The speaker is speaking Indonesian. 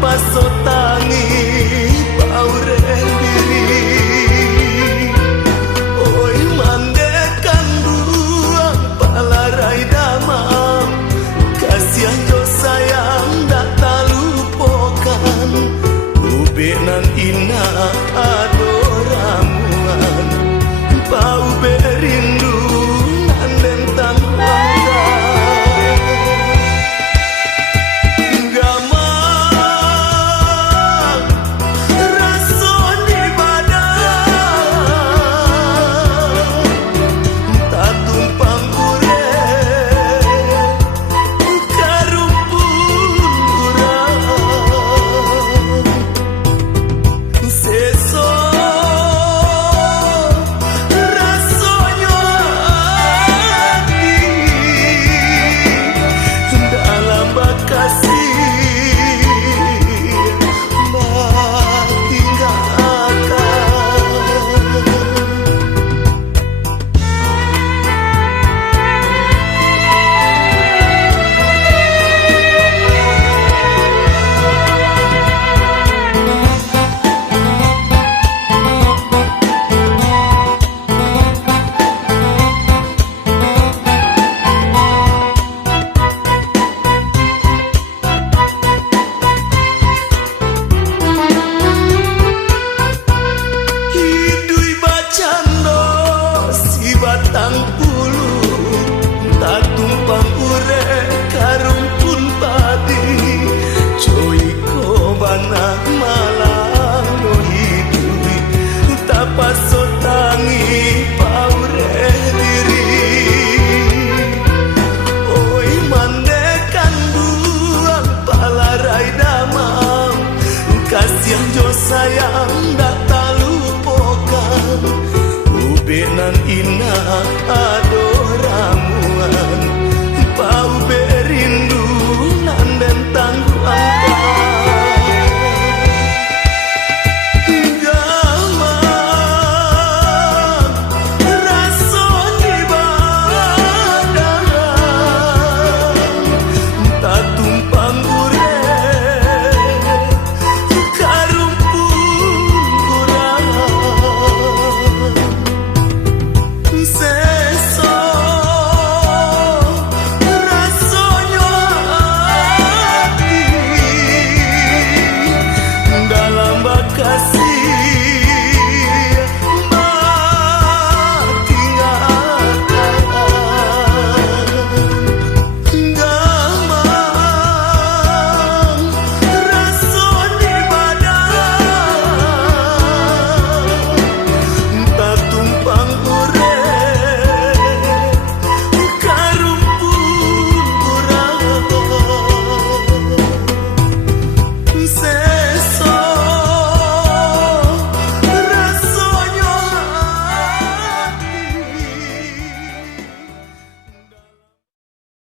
pasotangi paure diri. Oi mandekan ruang palarai damang, kasihan jo sayang dak talupokan. Ube nan ina adoramuan, pau berindu nan lentang langga. Gamang rason di badan, tak tumpang ure karumpun urang. Seso rasonyo hati dalam bakasi mbak tinggalkan. Hidui bacando si batang pulu, tak tumpang ure karumpun padi. Joy ko banah malang no hidui, tak pasotangi paure diri. Oi mandekan duang palarai damang, kasihan jo sayang dak talupokan. Ube nan ina